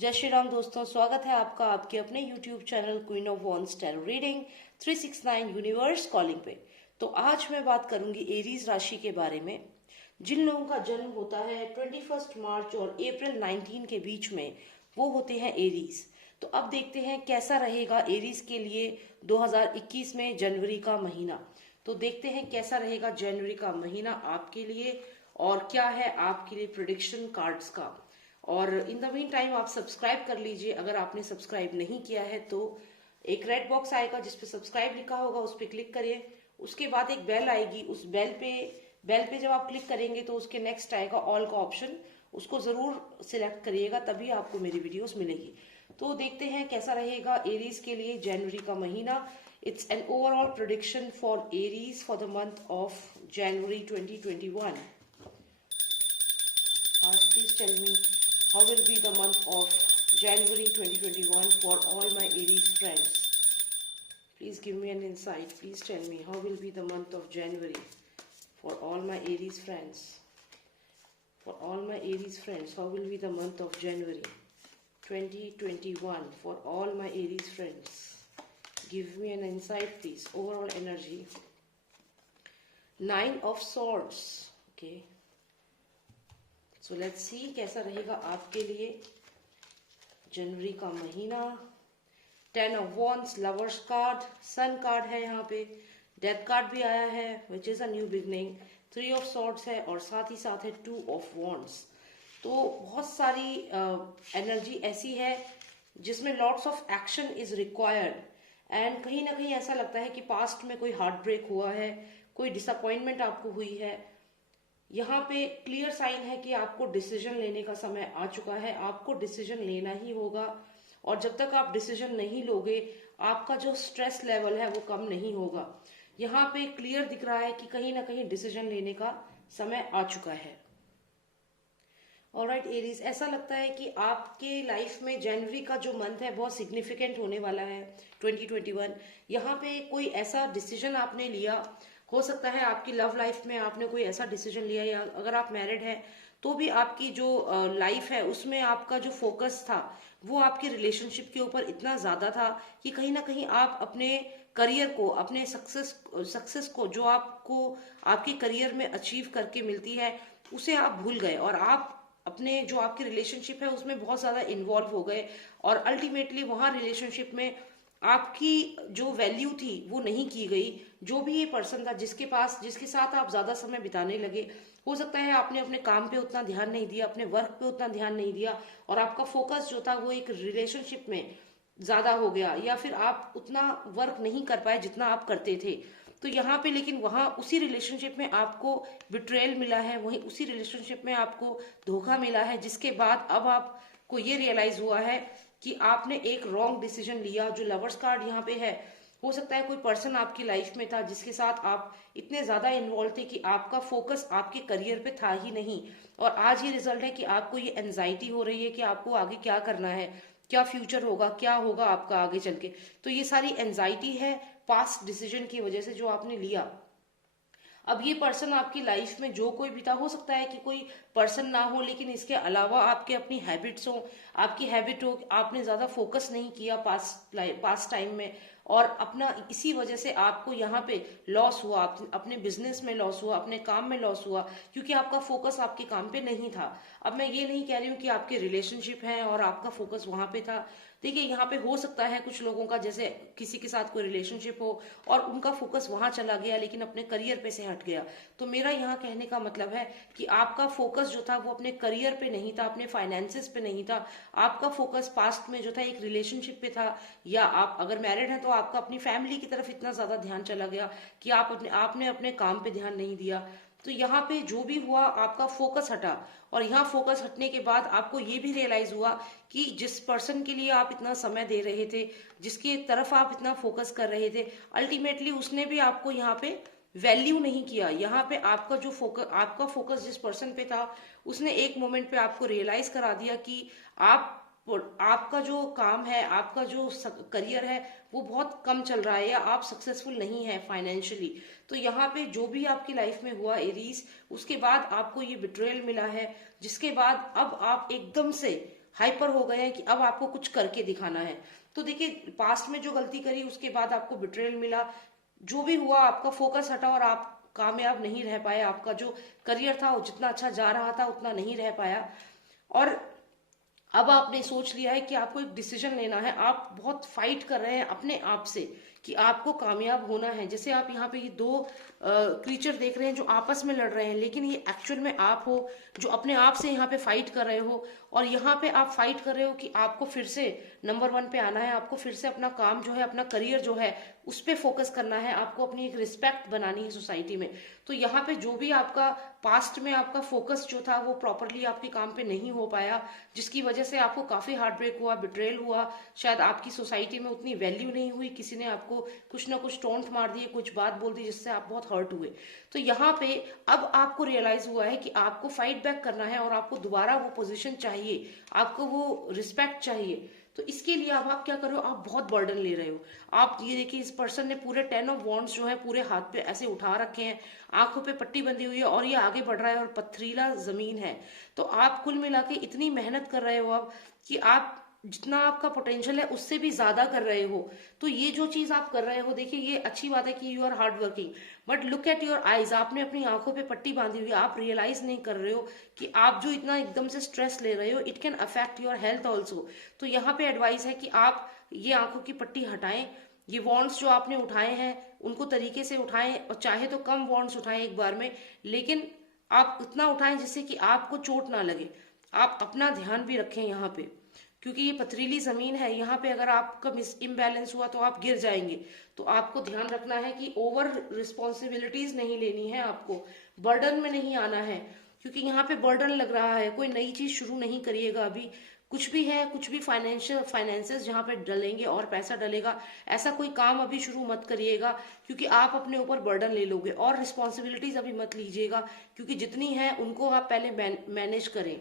जय श्री राम दोस्तों, स्वागत है आपका आपके अपने YouTube channel queen of wands tarot reading 369 universe calling पे। तो आज मैं बात करूंगी एरीज राशि के बारे में। जिन लोगों का जन्म होता है 21 मार्च और अप्रैल 19 के बीच में, वो होते हैं एरीज। तो अब देखते हैं कैसा रहेगा एरीज के लिए 2021 में जनवरी का महीना। तो देखते हैं कैसा रहेगा जनवरी का महीना आपके लिए और क्या है आपके लिए प्रेडिक्शन कार्ड्स का। और इन द मीन टाइम आप सब्सक्राइब कर लीजिए। अगर आपने सब्सक्राइब नहीं किया है तो एक रेड बॉक्स आएगा जिस पे सब्सक्राइब लिखा होगा, उस पर क्लिक करिए। उसके बाद एक बेल आएगी, उस बेल पे जब आप क्लिक करेंगे तो उसके नेक्स्ट आएगा ऑल का ऑप्शन, उसको जरूर सिलेक्ट करिएगा, तभी आपको मेरी वीडियोस मिलेगी। तो देखते हैं कैसा रहेगा एरीज के लिए जनवरी का महीना। It's an overall prediction for Aries for the month of January 2021। Please tell me how will be the month of January 2021 for all my Aries friends. Please give me an insight. Please tell me how will be the month of January for all my Aries friends. For all my Aries friends, how will be the month of January 2021 for all my Aries friends? Give me an insight, please. Overall energy. 9 of Swords. Okay. So let's see कैसा रहेगा आपके लिए जनवरी का महीना। 10 of wands, lovers card, sun card है, यहाँ पे डेथ कार्ड भी आया है which is a new beginning. 3 of swords है और साथ ही साथ है 2 ऑफ वॉन्ड्स। तो बहुत सारी एनर्जी ऐसी है जिसमें lots of action is required and कहीं ना कहीं ऐसा लगता है कि पास्ट में कोई हार्ट ब्रेक हुआ है, कोई डिसअपॉइंटमेंट आपको हुई है। यहाँ पे क्लियर साइन है कि आपको डिसीजन लेने का समय आ चुका है, आपको डिसीजन लेना ही होगा। और जब तक आप डिसीजन नहीं लोगे आपका जो स्ट्रेस लेवल है वो कम नहीं होगा। यहाँ पे क्लियर दिख रहा है कि कहीं ना कहीं डिसीजन लेने का समय आ चुका है। ऑलराइट एरीज, ऐसा लगता है कि आपके लाइफ में जनवरी का जो मंथ है बहुत सिग्निफिकेंट होने वाला है 2021। यहाँ पे कोई ऐसा डिसीजन आपने लिया, हो सकता है आपकी लव लाइफ में आपने कोई ऐसा डिसीजन लिया, या अगर आप मैरिड हैं तो भी आपकी जो लाइफ है उसमें आपका जो फोकस था वो आपके रिलेशनशिप के ऊपर इतना ज्यादा था कि कहीं ना कहीं आप अपने करियर को, अपने सक्सेस को जो आपको आपके करियर में अचीव करके मिलती है उसे आप भूल गए और आप अपने जो आपकी रिलेशनशिप है उसमें बहुत ज्यादा इन्वॉल्व हो गए। और अल्टीमेटली वहां रिलेशनशिप में आपकी जो वैल्यू थी वो नहीं की गई। जो भी ये पर्सन था जिसके साथ आप ज्यादा समय बिताने लगे, हो सकता है आपने अपने काम पे उतना ध्यान नहीं दिया, अपने वर्क पे उतना ध्यान नहीं दिया और आपका फोकस जो था वो एक रिलेशनशिप में ज्यादा हो गया, या फिर आप उतना वर्क नहीं कर पाए जितना आप करते थे। तो यहाँ पे लेकिन वहां उसी रिलेशनशिप में आपको बिट्रेयल मिला है, वहीं उसी रिलेशनशिप में आपको धोखा मिला है, जिसके बाद अब आपको ये रियलाइज हुआ है कि आपने एक रॉन्ग डिसीजन लिया। जो लवर्स कार्ड यहाँ पे है, हो सकता है कोई पर्सन आपकी लाइफ में था जिसके साथ आप इतने ज्यादा इन्वॉल्व थे कि आपका फोकस आपके करियर पे था ही नहीं। और आज ये रिजल्ट है कि आपको ये एंजाइटी हो रही है कि आपको आगे क्या करना है, क्या फ्यूचर होगा, क्या होगा आपका आगे चल के। तो ये सारी एंजाइटी है पास्ट डिसीजन की वजह से जो आपने लिया। अब ये पर्सन आपकी लाइफ में जो कोई भी था, हो सकता है कि कोई पर्सन ना हो लेकिन इसके अलावा आपके अपनी हैबिट्स हो, आपकी हैबिट हो, आपने ज्यादा फोकस नहीं किया पास्ट टाइम में और अपना इसी वजह से आपको यहाँ पे लॉस हुआ, अपने बिजनेस में लॉस हुआ, अपने काम में लॉस हुआ, क्योंकि आपका फोकस आपके काम पे नहीं था। अब मैं ये नहीं कह रही हूँ कि आपके रिलेशनशिप है और आपका फोकस वहां पे था। देखिए यहाँ पे हो सकता है कुछ लोगों का, जैसे किसी के साथ कोई रिलेशनशिप हो और उनका फोकस वहां चला गया लेकिन अपने करियर पे से हट गया। तो मेरा यहाँ कहने का मतलब है कि आपका फोकस जो था वो अपने करियर पे नहीं था, अपने फाइनेंसेस पे नहीं था। आपका फोकस पास्ट में जो था एक रिलेशनशिप पे था, या आप अगर मैरिड हैं तो आपका अपनी फैमिली की तरफ इतना ज्यादा ध्यान चला गया कि आपने अपने काम पे ध्यान नहीं दिया। तो यहाँ पे जो भी हुआ आपका फोकस हटा, और यहाँ फोकस हटने के बाद आपको ये भी रियलाइज हुआ कि जिस पर्सन के लिए आप इतना समय दे रहे थे, जिसकी तरफ आप इतना फोकस कर रहे थे, अल्टीमेटली उसने भी आपको यहाँ पे वैल्यू नहीं किया। यहाँ पे आपका फोकस जिस पर्सन पे था उसने एक मोमेंट पे आपको रियलाइज करा दिया कि आपका जो काम है, आपका जो करियर है वो बहुत कम चल रहा है, या आप सक्सेसफुल नहीं है फाइनेंशियली। तो यहाँ पे जो भी आपकी लाइफ में हुआ एरीज, उसके बाद आपको ये बिट्रेयल मिला है, जिसके बाद अब आप एकदम से हाइपर हो गए हैं कि अब आपको कुछ करके दिखाना है। तो देखिए, पास्ट में जो गलती करी उसके बाद आपको बिट्रेयल मिला, जो भी हुआ आपका फोकस हटा और आप कामयाब नहीं रह पाए, आपका जो करियर था वो जितना अच्छा जा रहा था उतना नहीं रह पाया। और अब आपने सोच लिया है कि आपको एक डिसीजन लेना है, आप बहुत फाइट कर रहे हैं अपने आप से कि आपको कामयाब होना है। जैसे आप यहाँ पे ये दो क्रीचर देख रहे हैं जो आपस में लड़ रहे हैं, लेकिन ये एक्चुअल में आप हो जो अपने आप से यहाँ पे फाइट कर रहे हो। और यहाँ पे आप फाइट कर रहे हो कि आपको फिर से नंबर 1 पे आना है, आपको फिर से अपना काम जो है, अपना करियर जो है उस पे फोकस करना है, आपको अपनी एक रिस्पेक्ट बनानी है सोसाइटी में। तो यहाँ पे जो भी आपका पास्ट में आपका फोकस जो था वो प्रॉपरली आपके काम पे नहीं हो पाया, जिसकी वजह से आपको काफी हार्ट ब्रेक हुआ, बिट्रेल हुआ, शायद आपकी सोसाइटी में उतनी वैल्यू नहीं हुई, किसी ने आपको कुछ ना कुछ टोंट मार दिए, कुछ बात बोल दी जिससे आप बहुत हर्ट हुए। तो यहाँ पे अब आपको रियलाइज हुआ है कि आपको फाइट बैक करना है और आपको दोबारा वो पोजीशन चाहिए, आपको वो रिस्पेक्ट चाहिए। तो इसके लिए अब आप क्या कर रहे हो, आप बहुत बर्डन ले रहे हो। आप ये देखिए, इस पर्सन ने पूरे 10 ऑफ वॉन्ड्स जो है पूरे हाथ पे ऐसे उठा रखे हैं, आंखों पे पट्टी बंधी हुई है और ये आगे बढ़ रहा है और पथरीला जमीन है। तो आप कुल मिला के इतनी मेहनत कर रहे हो अब कि आप जितना आपका पोटेंशियल है उससे भी ज्यादा कर रहे हो। तो ये जो चीज आप कर रहे हो, देखिए ये अच्छी बात है कि you are hard working, but look at your eyes, आपने अपनी आंखों पे पट्टी बांधी हुई है, आप रियलाइज नहीं कर रहे हो कि आप जो इतना एकदम से स्ट्रेस ले रहे हो it can affect your health also. तो यहाँ पे एडवाइस है कि आप ये आंखों की पट्टी हटाएं, ये वॉन्ड्स जो आपने उठाए हैं उनको तरीके से उठाएं, और चाहे तो कम वॉन्ड्स उठाएं एक बार में, लेकिन आप उतना उठाएं जिससे कि आपको चोट ना लगे। आप अपना ध्यान भी रखें यहाँ पे, क्योंकि ये पथरीली जमीन है, यहाँ पे अगर आपका मिस इम्बैलेंस हुआ तो आप गिर जाएंगे। तो आपको ध्यान रखना है कि ओवर रिस्पॉन्सिबिलिटीज नहीं लेनी है, आपको बर्डन में नहीं आना है, क्योंकि यहाँ पे बर्डन लग रहा है। कोई नई चीज शुरू नहीं करिएगा अभी, कुछ भी है, कुछ भी फाइनेंसेस जहाँ पे डलेंगे और पैसा डलेगा, ऐसा कोई काम अभी शुरू मत करिएगा, क्योंकि आप अपने ऊपर बर्डन ले लोगे। और रिस्पॉन्सिबिलिटीज अभी मत लीजिएगा, क्योंकि जितनी है उनको आप पहले मैनेज करें।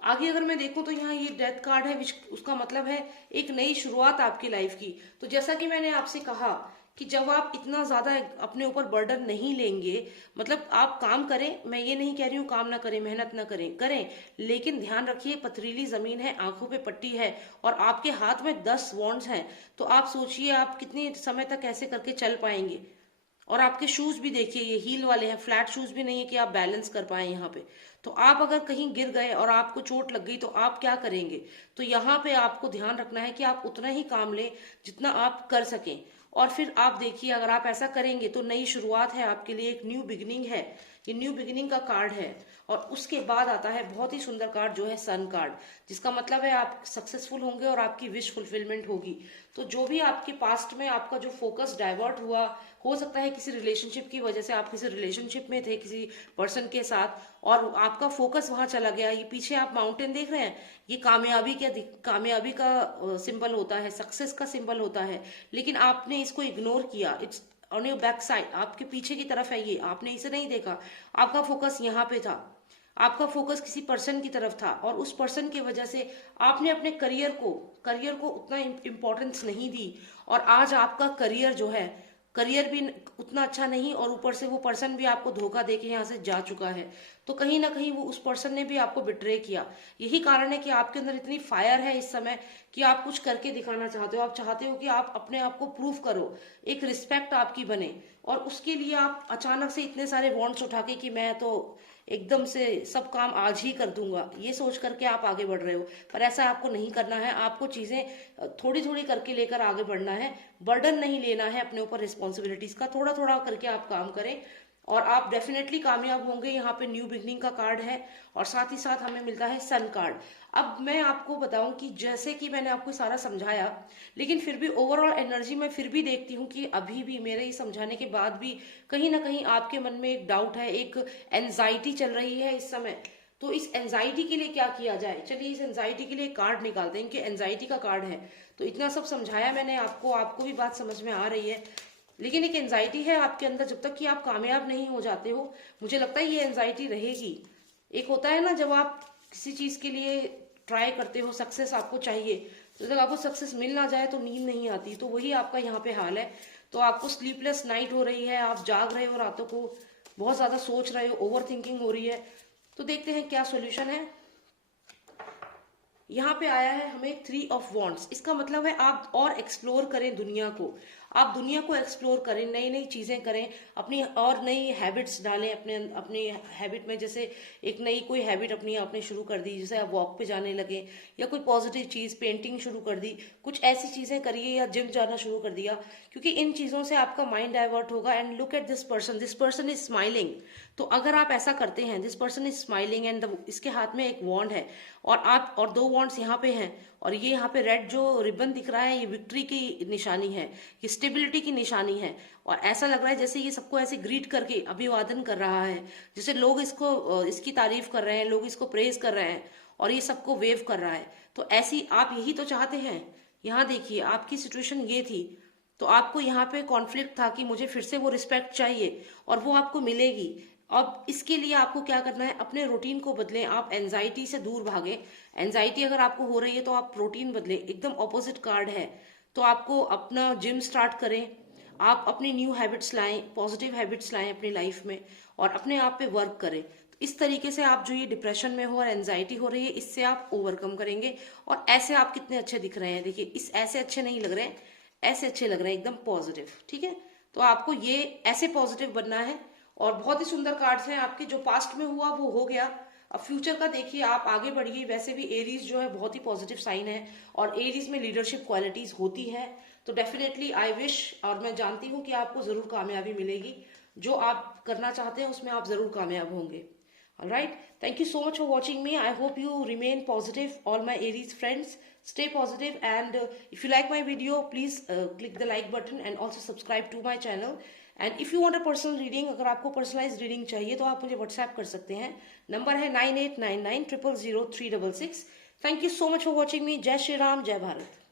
आगे अगर मैं देखूं तो यहाँ ये डेथ कार्ड है, उसका मतलब है एक नई शुरुआत आपकी लाइफ की। तो जैसा कि मैंने आपसे कहा कि जब आप इतना ज्यादा अपने ऊपर बर्डन नहीं लेंगे, मतलब आप काम करें, मैं ये नहीं कह रही हूँ काम ना करें, मेहनत ना करें, करें, लेकिन ध्यान रखिए पथरीली जमीन है, आंखों पे पट्टी है और आपके हाथ में 10 वॉन्ड्स हैं। तो आप सोचिए आप कितने समय तक ऐसे करके चल पाएंगे। और आपके शूज भी देखिए, ये हील वाले हैं, फ्लैट शूज भी नहीं है कि आप बैलेंस कर पाए यहाँ पे। तो आप अगर कहीं गिर गए और आपको चोट लग गई तो आप क्या करेंगे। तो यहाँ पे आपको ध्यान रखना है कि आप उतना ही काम लें जितना आप कर सकें। और फिर आप देखिए, अगर आप ऐसा करेंगे तो नई शुरुआत है आपके लिए, एक न्यू बिगिनिंग है, ये न्यू बिगिनिंग का कार्ड है। और उसके बाद आता है बहुत ही सुंदर कार्ड जो है सन कार्ड, जिसका मतलब है आप सक्सेसफुल होंगे और आपकी विश फुलफिलमेंट होगी। तो जो भी आपके पास्ट में आपका जो फोकस डाइवर्ट हुआ, हो सकता है किसी रिलेशनशिप की वजह से, आप किसी रिलेशनशिप में थे किसी पर्सन के साथ और आपका फोकस वहां चला गया। ये पीछे आप माउंटेन देख रहे हैं, ये कामयाबी का सिंबल होता है, सक्सेस का सिंबल होता है, लेकिन आपने इसको इग्नोर किया। It's on your back side, आपके पीछे की तरफ है, ये आपने इसे नहीं देखा। आपका फोकस यहाँ पे था, आपका फोकस किसी पर्सन की तरफ था और उस पर्सन की वजह से आपने अपने करियर को उतना इम्पोर्टेंस नहीं दी। और आज आपका करियर जो है, करियर भी उतना अच्छा नहीं, और ऊपर से वो पर्सन भी आपको धोखा देके यहाँ से जा चुका है। तो कहीं ना कहीं वो उस पर्सन ने भी आपको बिट्रे किया। यही कारण है कि आपके अंदर इतनी फायर है इस समय कि आप कुछ करके दिखाना चाहते हो, आप चाहते हो कि आप अपने आप को प्रूव करो, एक रिस्पेक्ट आपकी बने। और उसके लिए आप अचानक से इतने सारे वॉन्ट्स उठा के कि मैं तो एकदम से सब काम आज ही कर दूंगा, ये सोच करके आप आगे बढ़ रहे हो। पर ऐसा आपको नहीं करना है, आपको चीजें थोड़ी थोड़ी करके लेकर आगे बढ़ना है। बर्डन नहीं लेना है अपने ऊपर रिस्पॉन्सिबिलिटीज का, थोड़ा थोड़ा करके आप काम करें और आप डेफिनेटली कामयाब होंगे। यहाँ पे न्यू बिगनिंग का कार्ड है और साथ ही साथ हमें मिलता है सन कार्ड। अब मैं आपको बताऊं कि जैसे कि मैंने आपको सारा समझाया, लेकिन फिर भी ओवरऑल एनर्जी में फिर भी देखती हूँ कि अभी भी मेरे ही समझाने के बाद भी कहीं ना कहीं आपके मन में एक डाउट है, एक एंजाइटी चल रही है इस समय। तो इस एंजाइटी के लिए क्या किया जाए, चलिए इस एंजाइटी के लिए कार्ड निकालते हैं। इनके एंजाइटी का कार्ड है। तो इतना सब समझाया मैंने आपको भी बात समझ में आ रही है, लेकिन एक एंजाइटी है आपके अंदर, जब तक कि आप कामयाब नहीं हो जाते हो, मुझे लगता है ये एंजाइटी रहेगी। एक होता है ना, जब आप किसी चीज के लिए ट्राई करते हो, सक्सेस आपको चाहिए, तो जब आपको सक्सेस मिल ना जाए तो नींद नहीं आती, तो वही आपका यहाँ पे हाल है। तो आपको स्लीपलेस नाइट हो रही है, आप जाग रहे हो रातों को, बहुत ज्यादा सोच रहे हो, ओवर थिंकिंग हो रही है। तो देखते हैं क्या सोल्यूशन है। यहाँ पे आया है हमें 3 ऑफ वॉन्ड्स। इसका मतलब है आप और एक्सप्लोर करें दुनिया को, आप दुनिया को एक्सप्लोर करें, नई नई चीजें करें, अपनी और नई हैबिट्स डालें अपने अपनी हैबिट में। जैसे एक नई कोई हैबिट अपनी आपने शुरू कर दी, जैसे आप वॉक पे जाने लगे, या कोई पॉजिटिव चीज, पेंटिंग शुरू कर दी, कुछ ऐसी चीजें करिए, या जिम जाना शुरू कर दिया, क्योंकि इन चीजों से आपका माइंड डाइवर्ट होगा। And look at this person is smiling. तो अगर आप ऐसा करते हैं, this person is smiling and इसके हाथ में एक वॉन्ड है, और 2 वॉन्ड्स यहाँ पे हैं, और ये यहाँ पे रेड जो रिबन दिख रहा है, ये विक्ट्री की निशानी है, ये स्टेबिलिटी की निशानी है। और ऐसा लग रहा है जैसे ये सबको ऐसे ग्रीट करके अभिवादन कर रहा है, जैसे लोग इसको इसकी तारीफ कर रहे हैं, लोग इसको प्रेज कर रहे हैं, और ये सबको वेव कर रहा है। तो ऐसी आप यही तो चाहते हैं। यहाँ देखिए आपकी सिचुएशन ये थी, तो आपको यहाँ पे कॉन्फ्लिक्ट था कि मुझे फिर से वो रिस्पेक्ट चाहिए, और वो आपको मिलेगी। अब इसके लिए आपको क्या करना है, अपने रूटीन को बदलें, आप एंजाइटी से दूर भागें। एंजाइटी अगर आपको हो रही है तो आप रूटीन बदलें, एकदम ऑपोजिट कार्ड है। तो आपको अपना जिम स्टार्ट करें, आप अपनी न्यू हैबिट्स लाएं, पॉजिटिव हैबिट्स लाएं अपनी लाइफ में, और अपने आप पे वर्क करें। तो इस तरीके से आप जो ये डिप्रेशन में हो और एंजाइटी हो रही है, इससे आप ओवरकम करेंगे। और ऐसे आप कितने अच्छे दिख रहे हैं, देखिए इस ऐसे अच्छे नहीं लग रहे हैं, ऐसे अच्छे लग रहे हैं, एकदम पॉजिटिव। ठीक है, तो आपको ये ऐसे पॉजिटिव बनना है। और बहुत ही सुंदर कार्ड्स हैं आपके, जो पास्ट में हुआ वो हो गया। अब फ्यूचर का देखिए, आप आगे बढ़िए। वैसे भी एरीज जो है बहुत ही पॉजिटिव साइन है, और एरीज में लीडरशिप क्वालिटीज होती है। तो डेफिनेटली आई विश, और मैं जानती हूँ कि आपको जरूर कामयाबी मिलेगी। जो आप करना चाहते हैं उसमें आप जरूर कामयाब होंगे। Alright, thank you so much for watching me. I hope you remain positive, all my Aries friends. Stay positive, and if you like my video, please click the like button and also subscribe to my channel. And if you want a personal reading, अगर आपको personalized reading चाहिए तो आप मुझे WhatsApp कर सकते हैं। Number है 9899000366। Thank you so much for watching me. जय श्री राम, जय भारत।